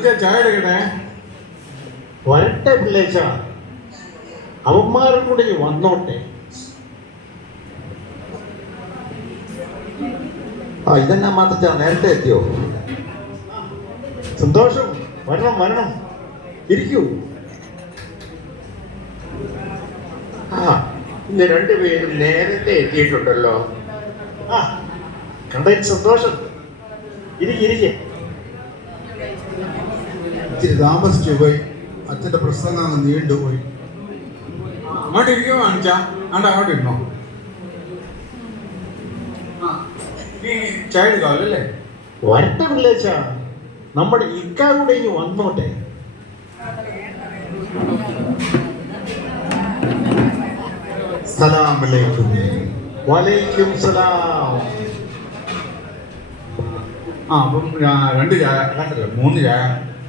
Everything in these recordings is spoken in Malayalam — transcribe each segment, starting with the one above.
മുത്തച്ഛ ചായ എടുക്കട്ടെ. വരട്ടെ പിള്ളേച്ച, അവന്മാരും കൂടി വന്നോട്ടെ. ഇതെന്നാ മാത്തച്ഛ നേരത്തെ എത്തിയോ? സന്തോഷം. വരണം വരണം, ഇരിക്കൂ. ഇന്ന് രണ്ടുപേരും നേരത്തെ എത്തിയിട്ടുണ്ടല്ലോ. കണ്ടതിന് സന്തോഷം. ഇരിക്കെ. ഇച്ചിരി താമസിച്ചു പോയി. അച്ഛൻ്റെ പ്രസംഗം അങ്ങ് നീണ്ടുപോയി. അങ്ങോട്ട് ഇരിക്കുമോ കാണിച്ചാ? അങ്ങോട്ട് ഇരുന്നോ. നീ ചായ എടുക്കാവല്ലേ? വരട്ടെ പിള്ളേച്ച, നമ്മുടെ ഇക്കാ കൂടെ ഇനി വന്നോട്ടെ. സലാം അലൈക്കും. വലൈക്കും സലാം. അപ്പം 2 ചായ കട്ടല്ല, 3 ചായ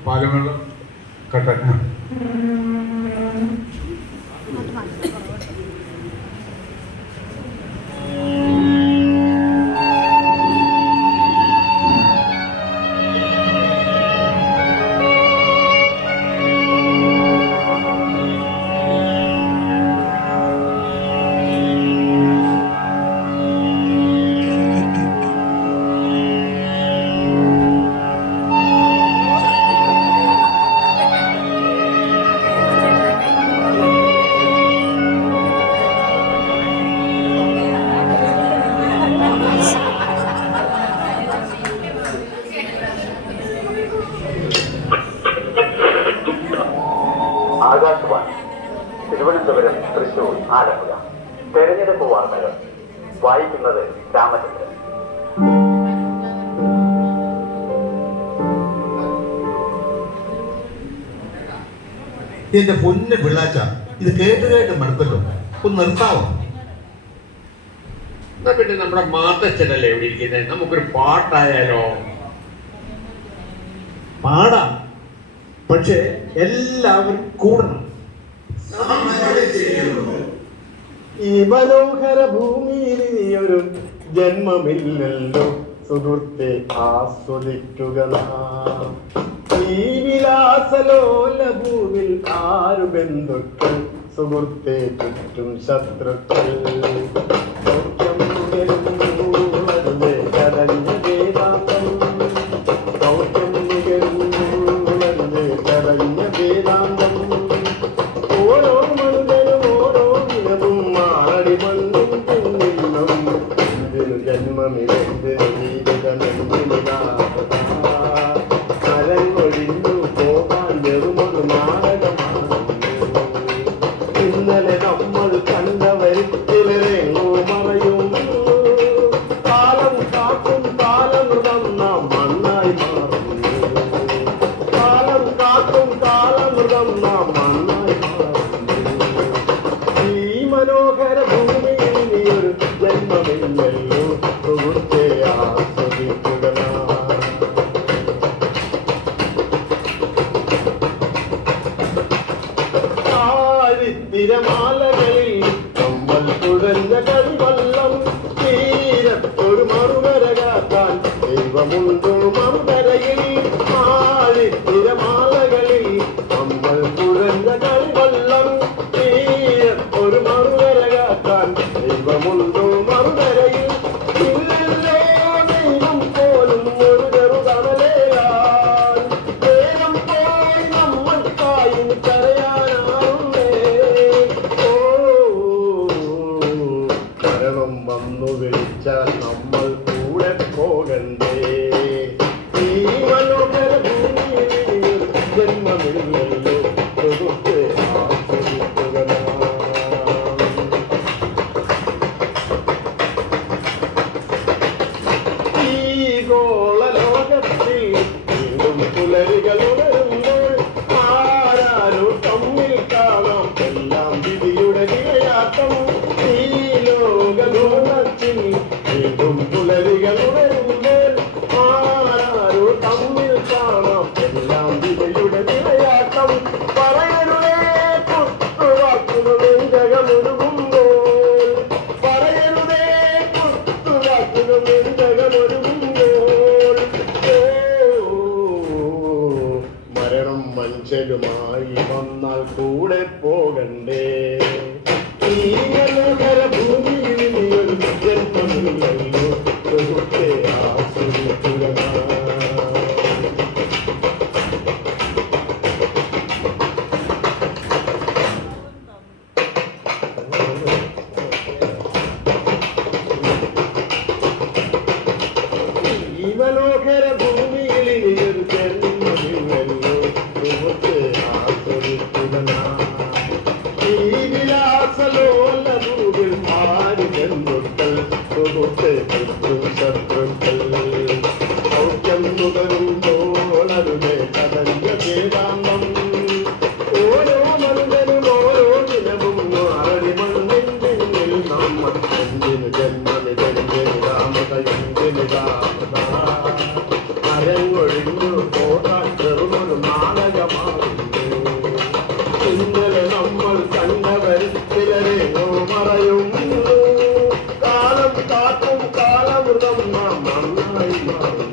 പാലും വെള്ളം കട്ട. ആകാശവാണി തിരുവനന്തപുരം, തൃശൂർ, ആലപ്പുഴ. തെരഞ്ഞെടുപ്പ് വാർത്തകൾ വായിക്കുന്നത് രാമചന്ദ്രൻ. എന്റെ പൊന്ന് പിള്ളാച്ച, ഇത് കേട്ട് മടുപ്പല്ലോ. ഒന്ന് നിർത്താവോ? എന്നാ പിന്നെ നമ്മുടെ മാത്തച്ഛനല്ലേ ഇവിടെ ഇരിക്കുന്നത്, നമുക്കൊരു പാട്ടായാലോ? പാടാം, പക്ഷെ എല്ലാവരും കൂടണം. ഈ മനോഹര ഭൂമിയിൽ ഇനിയൊരു ജന്മമില്ലല്ലോ സുഹൃത്തെ, ആസ്വദിക്കുക നാം. ഈ വിലാസലോല ഭൂവിൽ ആരു ബന്ധുക്കൾ സുഹൃത്തെ, ചുറ്റും ശത്രുക്കൾ. സൗഖ്യം നുകരുന്നു വരുന്നേ കരഞ്ഞ വേദാന്തം, സൗഖ്യം നുകരുന്നു വരുന്നേ കരഞ്ഞ വേദാന്തം. ഓരോ മനുഷ്യനും ഓരോ ദിനവും മാറടി മണ്ണും പിന്നിന്നും. എന്തിനു ജന്മമിതെന്തിനു ജീവിതമെന്തിനാ? കരങ്ങൊഴിഞ്ഞു പോകാൻ വെറുമൊരു നാടകമാണ്. ഇന്നലെ നമ്മൾ കണ്ടവരിത്തിലെങ്ങോ മറയും. കാലം കാക്കും കാലമൃതം നാം മണ്ണായി മാറുന്നു. കാലം കാക്കും കാലമൃതം നാം മണ്ണായി മാറുന്നു. ഈ മനോഹര ഭൂമിയിൽ ഇനിയൊരു ജന്മമില്ലല്ലോ സുഹൃത്തെ, ആസ്വദിക്കുക നാം. തിരമാലകളിൽ നമ്മൾ തുഴഞ്ഞ കളിവള്ളം, തീരത്തൊരു മറുകര കാക്കാൻ ദൈവമുണ്ടോ മറുകരയിൽ? തിരമാലകളിൽ നമ്മൾ തുഴഞ്ഞ കളിവള്ളം, തീരത്തൊരു മറുകര കാക്കാൻ ദൈവമുണ്ടോ മറുകരയിൽ? ഇല്ലല്ലോ ദൈവം പോലും ഒരു ചെറുതണലേയാൻ. വേഗം പോയി നമ്മൾക്കായി കരയാനാ. കൂടെ പോകണ്ടേ ഈ മനോഹര ഭൂമിയിൽ ഇനിയൊരു ജന്മമില്ലല്ലോ സുഹൃത്തെ ആസ്വദിക്കുക ഈ മനോഹര ഭൂമിയിൽ ഇനിയൊരു ജന്മമില്ലല്ലോ സുഹൃത്തെ ആസ്വദിക്കുക ഈ വിലാസലോല ഭൂവിൽ ആര് ബന്ധുക്കൾ സുഹൃത്തെ ശത്രുക്കൾ സൗഖ്യം തുടരുമ്പോളരുതേ കടഞ്ഞ വേദാന്തം ഓരോ മനുഷ്യനും ഓരോ ദിനവും മാറടി മണ്ണിൽ നമ്മൾ എന്തിനു ജന്മനിതെന്തിനു രാമത എന്തിനു രാമത അരങ്ങൊഴിഞ്ഞു പോകാൻ ചെറുതൊരു നാടകമാകുന്നു ഇന്നലെ നമ്മൾ കണ്ടവരിൽ ചിലരെയോ മറയുന്നു കാലം കാട്ടും കാലമൃതം നാം നന്നായി മാറുന്നു